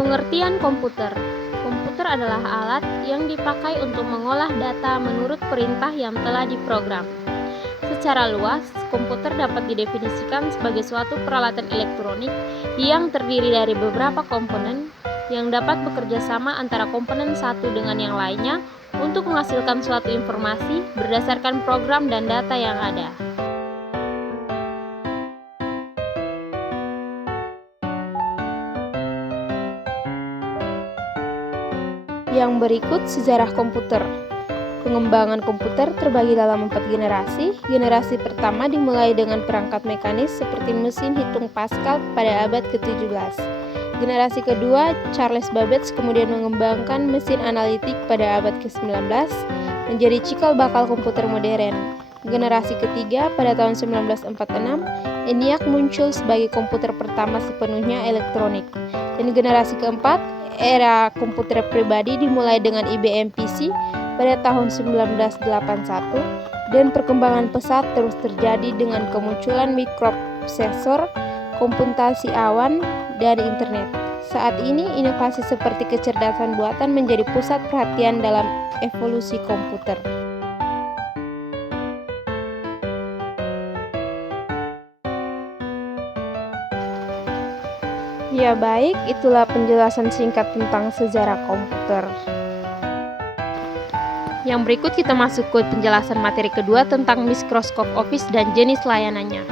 Pengertian komputer. Komputer adalah alat yang dipakai untuk mengolah data menurut perintah yang telah diprogram. Secara luas, komputer dapat didefinisikan sebagai suatu peralatan elektronik yang terdiri dari beberapa komponen yang dapat bekerja sama antara komponen satu dengan yang lainnya untuk menghasilkan suatu informasi berdasarkan program dan data yang ada. Yang berikut sejarah komputer. Pengembangan komputer terbagi dalam 4 generasi. Generasi pertama dimulai dengan perangkat mekanis seperti mesin hitung Pascal pada abad ke-17. Generasi kedua, Charles Babbage kemudian mengembangkan mesin analitik pada abad ke-19 menjadi cikal bakal komputer modern. Generasi ketiga, pada tahun 1946, ENIAC muncul sebagai komputer pertama sepenuhnya elektronik. Dan generasi keempat, era komputer pribadi dimulai dengan IBM PC pada tahun 1981 dan perkembangan pesat terus terjadi dengan kemunculan mikroprosesor, komputasi awan, dan internet. Saat ini, inovasi seperti kecerdasan buatan menjadi pusat perhatian dalam evolusi komputer. Ya baik, itulah penjelasan singkat tentang sejarah komputer. Yang berikut kita masuk ke penjelasan materi kedua tentang Microsoft Office dan jenis layanannya.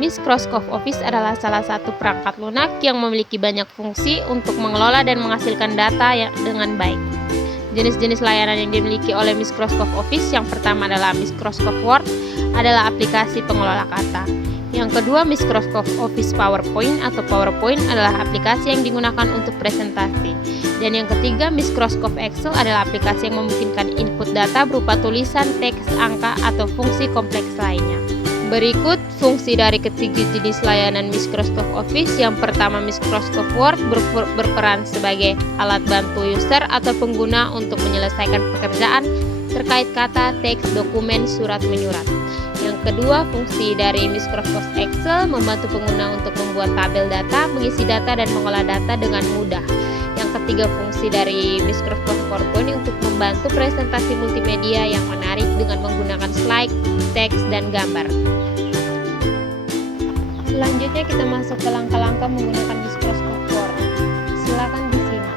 Microsoft Office adalah salah satu perangkat lunak yang memiliki banyak fungsi untuk mengelola dan menghasilkan data dengan baik. Jenis-jenis layanan yang dimiliki oleh Microsoft Office yang pertama adalah Microsoft Word, adalah aplikasi pengelola kata. Yang kedua, Microsoft Office PowerPoint atau PowerPoint adalah aplikasi yang digunakan untuk presentasi. Dan yang ketiga, Microsoft Excel adalah aplikasi yang memungkinkan input data berupa tulisan, teks, angka, atau fungsi kompleks lainnya. Berikut fungsi dari ketiga jenis layanan Microsoft Office. Yang pertama, Microsoft Word berperan sebagai alat bantu user atau pengguna untuk menyelesaikan pekerjaan terkait kata, teks, dokumen, surat menyurat. Yang kedua, fungsi dari Microsoft Excel membantu pengguna untuk membuat tabel data, mengisi data, dan mengolah data dengan mudah. Yang ketiga, fungsi dari Microsoft PowerPoint untuk membantu presentasi multimedia yang menarik dengan menggunakan slide, teks, dan gambar. Selanjutnya kita masuk ke langkah-langkah menggunakan Microsoft Word. Silakan disimak.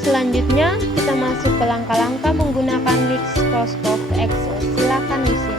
Selanjutnya, kita masuk ke langkah-langkah menggunakan Microsoft Excel. Silakan disimak.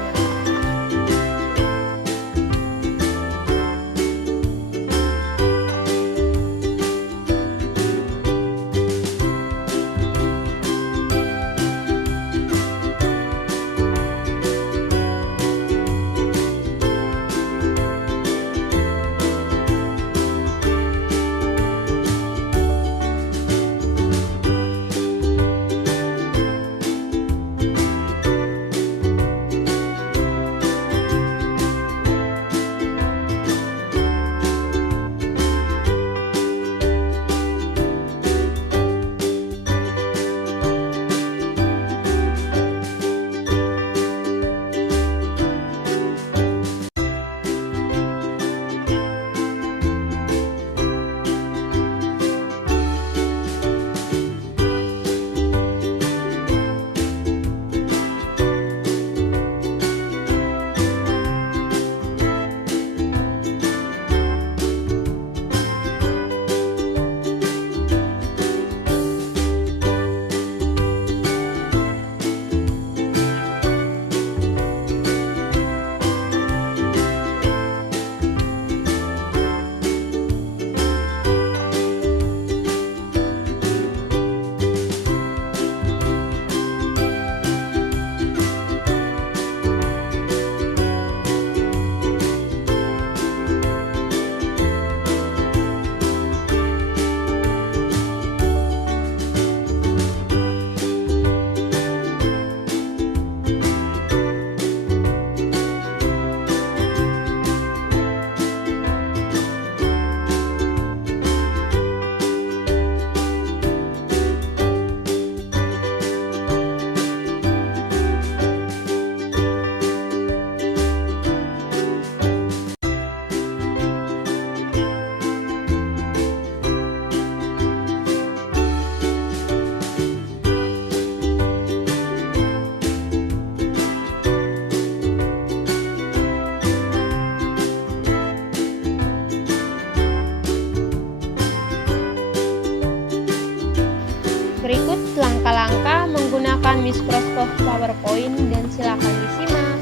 Microsoft PowerPoint dan silakan disimak.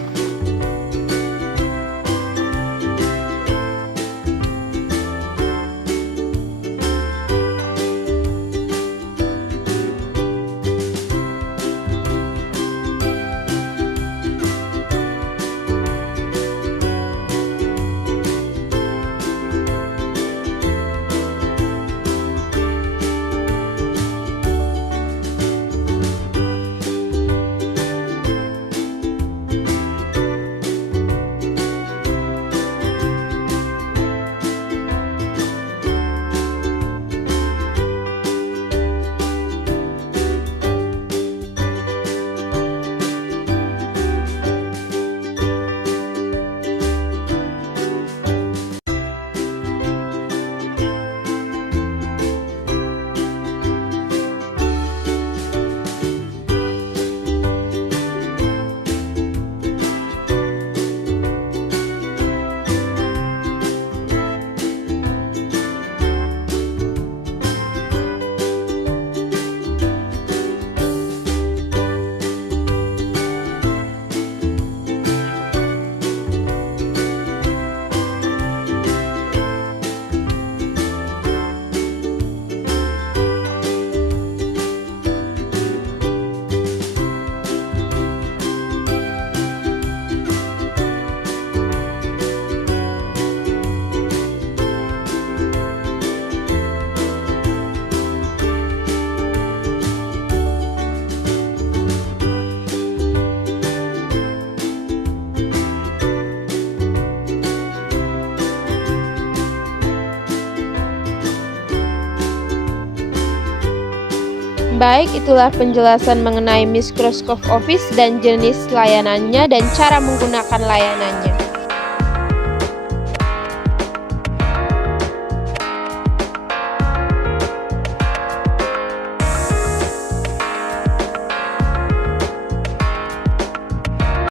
Baik, itulah penjelasan mengenai Microsoft Office dan jenis layanannya dan cara menggunakan layanannya.